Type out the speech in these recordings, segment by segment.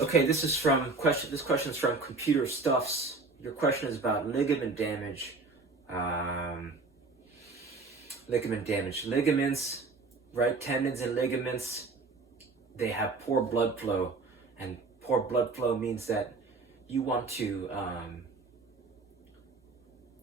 Okay, this question is from Computer Stuffs. Your question is about ligament damage. Um, Ligament damage. Ligaments, right? Tendons and ligaments, they have poor blood flow, and poor blood flow means that you want to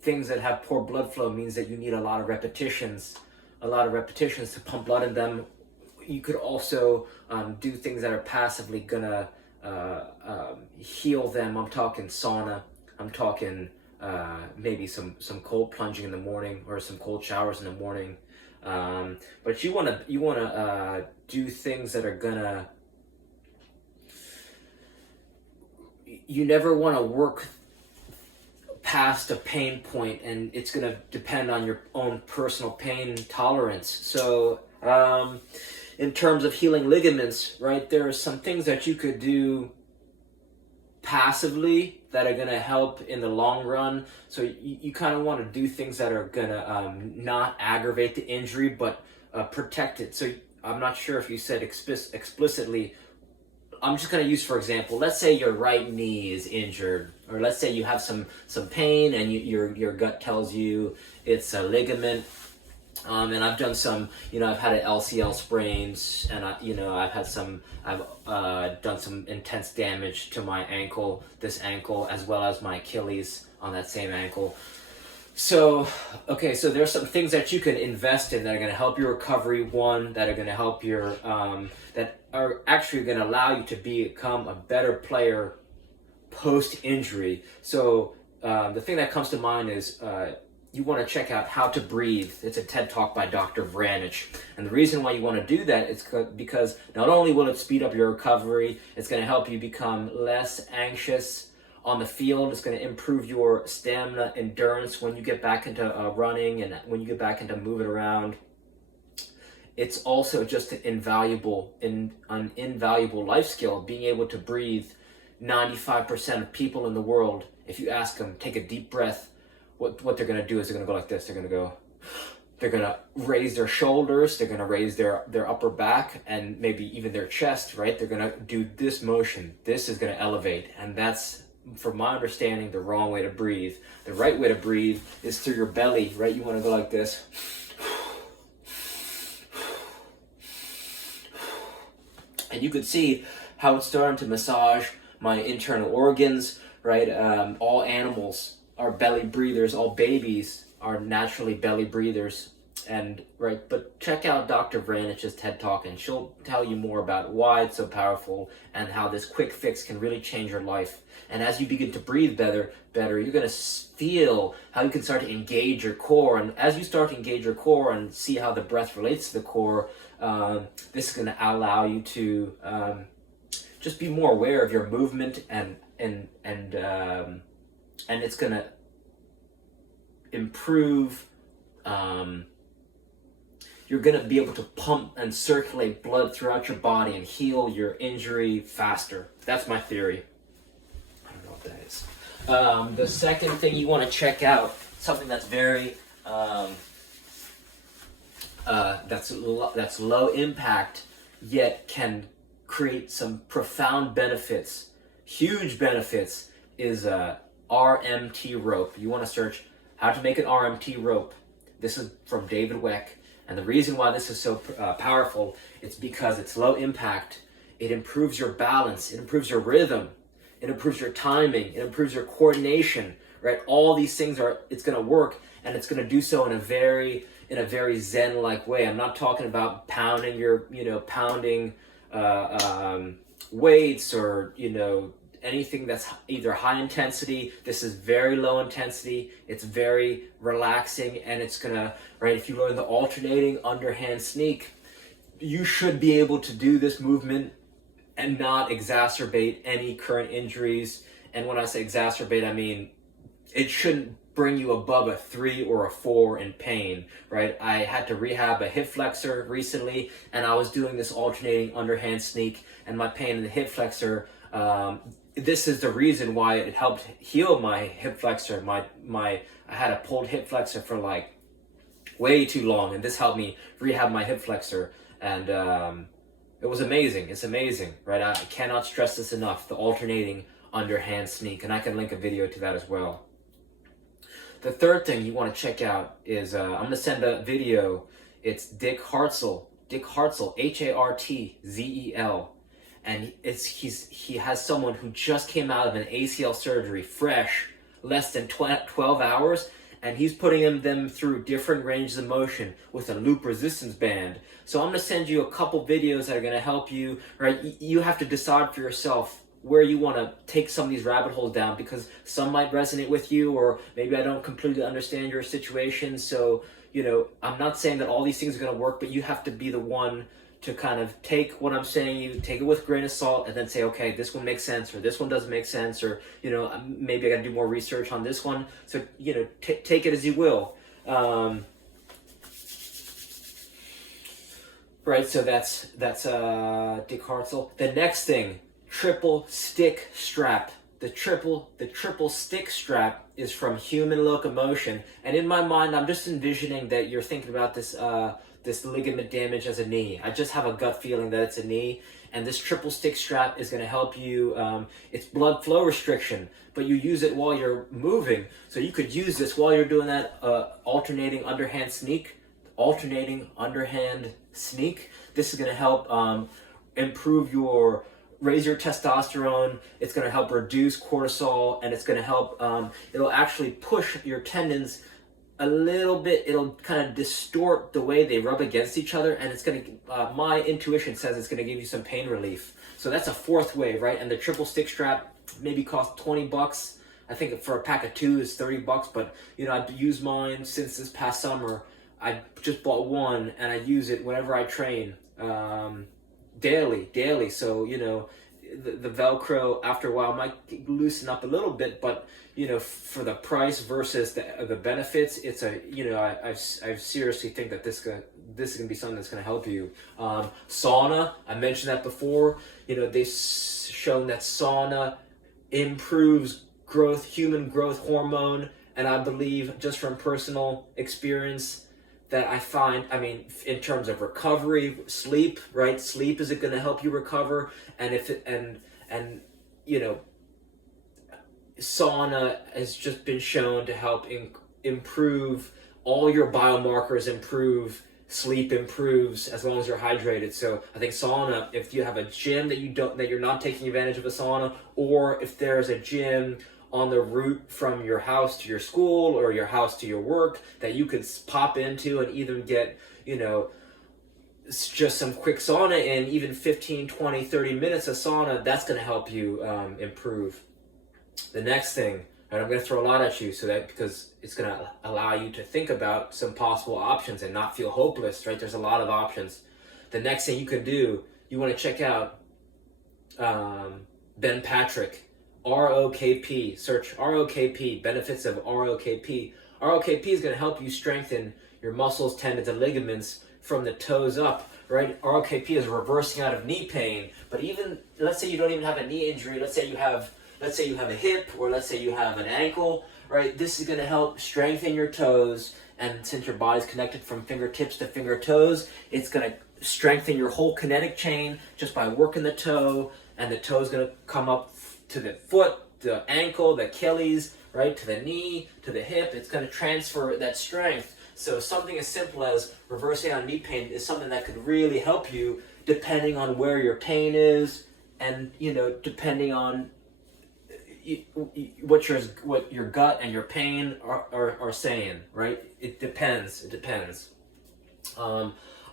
things that have poor blood flow means that you need a lot of repetitions to pump blood in them. You could also do things that are passively gonna heal them. I'm talking sauna. I'm talking maybe some cold plunging in the morning or some cold showers in the morning. But you wanna do things that are gonna. You never want to work past a pain point, and it's going to depend on your own personal pain tolerance. So in terms of healing ligaments, right, there are some things that you could do passively that are going to help in the long run. So you kind of want to do things that are going to not aggravate the injury, but protect it. So I'm not sure if you said explicitly. I'm just going to use, for example, let's say your right knee is injured, or let's say you have some pain and your gut tells you it's a ligament. And I've done some, I've had an LCL sprains, and I've done some intense damage to my ankle, this ankle, as well as my Achilles on that same ankle. So, okay, so there's some things that you can invest in that are going to help your recovery, that are going to help that are actually going to allow you to become a better player post-injury. So, the thing that comes to mind is you want to check out How to Breathe. It's a TED Talk by Dr. Vranich. And the reason why you want to do that is because not only will it speed up your recovery, it's going to help you become less anxious on the field. It's going to improve your stamina, endurance when you get back into running and when you get back into moving around. It's also just an invaluable life skill, being able to breathe. 95% of people in the world, if you ask them, take a deep breath, what they're going to do is they're going to go like this. They're going to raise their shoulders, they're going to raise their upper back, and maybe even their chest, right? They're going to do this motion. This is going to elevate, and that's, from my understanding, the wrong way to breathe. The right way to breathe is through your belly, right? You want to go like this. And you could see how it's starting to massage my internal organs, right? All animals are belly breathers. All babies are naturally belly breathers. And right, but check out Dr. Vranich's TED Talk, and she'll tell you more about why it's so powerful and how this quick fix can really change your life. And as you begin to breathe better, you're going to feel how you can start to engage your core. And as you start to engage your core and see how the breath relates to the core, this is going to allow you to just be more aware of your movement, and it's going to improve. You're going to be able to pump and circulate blood throughout your body and heal your injury faster. That's my theory. I don't know what that is. The second thing you want to check out, something that's very that's low impact, yet can create some profound benefits, huge benefits, is a RMT rope. You want to search how to make an RMT rope. This is from David Weck. And the reason why this is so powerful, it's because it's low impact. It improves your balance. It improves your rhythm. It improves your timing. It improves your coordination, right? All these things it's going to work, and it's going to do so in a very Zen-like way. I'm not talking about pounding weights or, anything that's either high intensity. This is very low intensity. It's very relaxing, and it's gonna, right, if you learn the alternating underhand sneak, you should be able to do this movement and not exacerbate any current injuries. And when I say exacerbate, I mean it shouldn't bring you above a 3 or a 4 in pain, right? I had to rehab a hip flexor recently, and I was doing this alternating underhand sneak, and my pain in the hip flexor, this is the reason why it helped heal my hip flexor. I had a pulled hip flexor for like way too long, and this helped me rehab my hip flexor. And It was amazing. It's amazing, right? I cannot stress this enough. The alternating underhand sneak, and I can link a video to that as well. The third thing you want to check out is I'm going to send a video. It's Dick Hartzel, Hartzel, and he has someone who just came out of an ACL surgery, fresh, less than 12 hours, and he's putting them through different ranges of motion with a loop resistance band. So I'm going to send you a couple videos that are going to help you, right? You have to decide for yourself where you want to take some of these rabbit holes down, because some might resonate with you, or maybe I don't completely understand your situation. So, you know, I'm not saying that all these things are going to work, but you have to be the one to kind of take what I'm saying, you take it with a grain of salt, and then say, okay, this one makes sense, or this one doesn't make sense, or, you know, maybe I got to do more research on this one. So, you know, take it as you will. Right, so that's Dick Hartzel. The next thing, triple stick strap. The triple stick strap is from Human Locomotion, and in my mind, I'm just envisioning that you're thinking about this this ligament damage as a knee. I just have a gut feeling that it's a knee, and this triple stick strap is going to help you. It's blood flow restriction, but you use it while you're moving, so you could use this while you're doing that alternating underhand sneak. This is going to help raise your testosterone. It's going to help reduce cortisol, and it's going to help, it'll actually push your tendons a little bit. It'll kind of distort the way they rub against each other, and it's going to, my intuition says it's going to give you some pain relief. So that's a fourth way, right? And the triple stick strap maybe costs $20. I think for a pack of 2 is $30, but, you know, I've used mine since this past summer. I just bought one, and I use it whenever I train. Daily. So, you know, the Velcro after a while might loosen up a little bit, but, you know, for the price versus the benefits, it's I seriously think that this is gonna be something that's gonna help you. Sauna, I mentioned that before. You know, they've shown that sauna improves human growth hormone, and I believe, just from personal experience, that I find, I mean, in terms of recovery, sleep, right? Sleep, is it going to help you recover? And you know, sauna has just been shown to help improve all your biomarkers, sleep improves as long as you're hydrated. So I think sauna, if you have a gym that you're not taking advantage of a sauna, or if there's a gym on the route from your house to your school or your house to your work that you could pop into and even get, you know, just some quick sauna in, even 15, 20, 30 minutes of sauna, that's going to help you improve. The next thing, and I'm going to throw a lot at you because it's going to allow you to think about some possible options and not feel hopeless, right? There's a lot of options. The next thing you can do, you want to check out Ben Patrick. ROKP, search ROKP, benefits of ROKP. ROKP is going to help you strengthen your muscles, tendons, and ligaments from the toes up, right? ROKP is reversing out of knee pain, but even, let's say you don't even have a knee injury, let's say you have a hip, or let's say you have an ankle, right? This is going to help strengthen your toes, and since your body's connected from fingertips to finger toes, it's going to strengthen your whole kinetic chain just by working the toe, and the toe is going to come up to the foot, the ankle, the Achilles, right, to the knee, to the hip. It's going to transfer that strength. So something as simple as reversing out knee pain is something that could really help you, depending on where your pain is, and, you know, depending on what your gut and your pain are saying, right? It depends.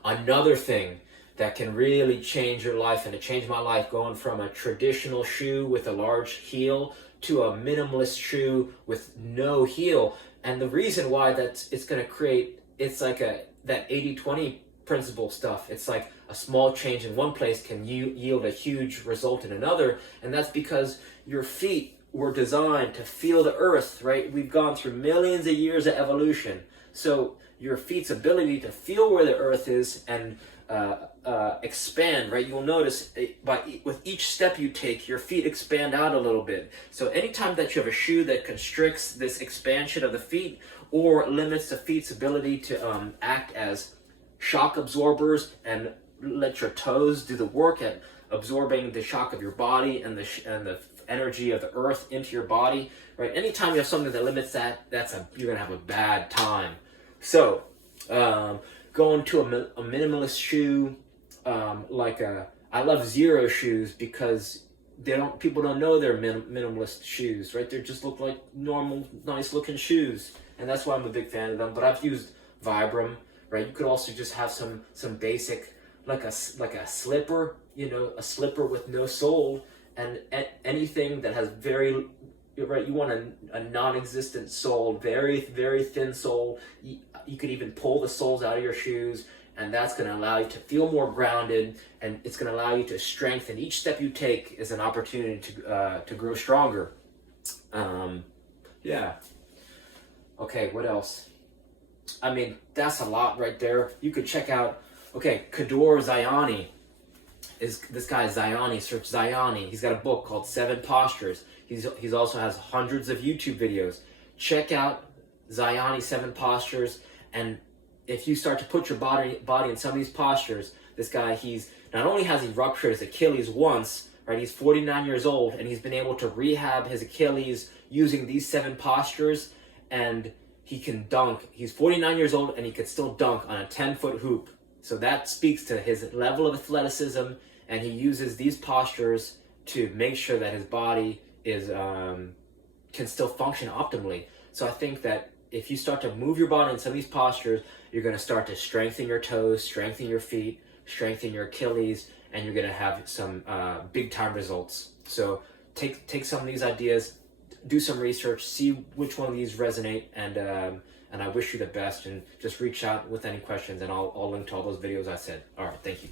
Another thing that can really change your life, and it changed my life, going from a traditional shoe with a large heel to a minimalist shoe with no heel. And the reason why it's going to create, it's like that 80-20 principle stuff. It's like a small change in one place can yield a huge result in another, and that's because your feet were designed to feel the earth, right? We've gone through millions of years of evolution, so your feet's ability to feel where the earth is and expand, right? You'll notice with each step you take, your feet expand out a little bit. So anytime that you have a shoe that constricts this expansion of the feet or limits the feet's ability to act as shock absorbers and let your toes do the work at absorbing the shock of your body and the energy of the earth into your body, right? Anytime you have something that limits that, you're gonna have a bad time. So, going to a minimalist shoe, I love Zero shoes because people don't know they're minimalist shoes, right? They just look like normal, nice looking shoes, and that's why I'm a big fan of them. But I've used Vibram, right? You could also just have some basic, like a slipper, a slipper with no sole, and anything that has right, you want a non-existent sole, very, very thin sole. You could even pull the soles out of your shoes, and that's going to allow you to feel more grounded, and it's going to allow you to strengthen. Each step you take is an opportunity to grow stronger. Yeah. Okay, what else? I mean, that's a lot right there. You could check out, Kador Ziani. This guy Ziani, search Ziani. He's got a book called 7 Postures. He's also has hundreds of YouTube videos. Check out Ziani 7 Postures, and if you start to put your body in some of these postures, this guy, he's not only has he ruptured his Achilles once, right? He's 49 years old, and he's been able to rehab his Achilles using these 7 postures, and he can dunk. He's 49 years old, and he can still dunk on a 10-foot hoop. So that speaks to his level of athleticism, and he uses these postures to make sure that his body is can still function optimally. So I think that if you start to move your body in some of these postures, you're going to start to strengthen your toes, strengthen your feet, strengthen your Achilles, and you're going to have some big time results. So take some of these ideas, do some research, see which one of these resonate, and I wish you the best. And just reach out with any questions, and I'll link to all those videos I said. All right, thank you.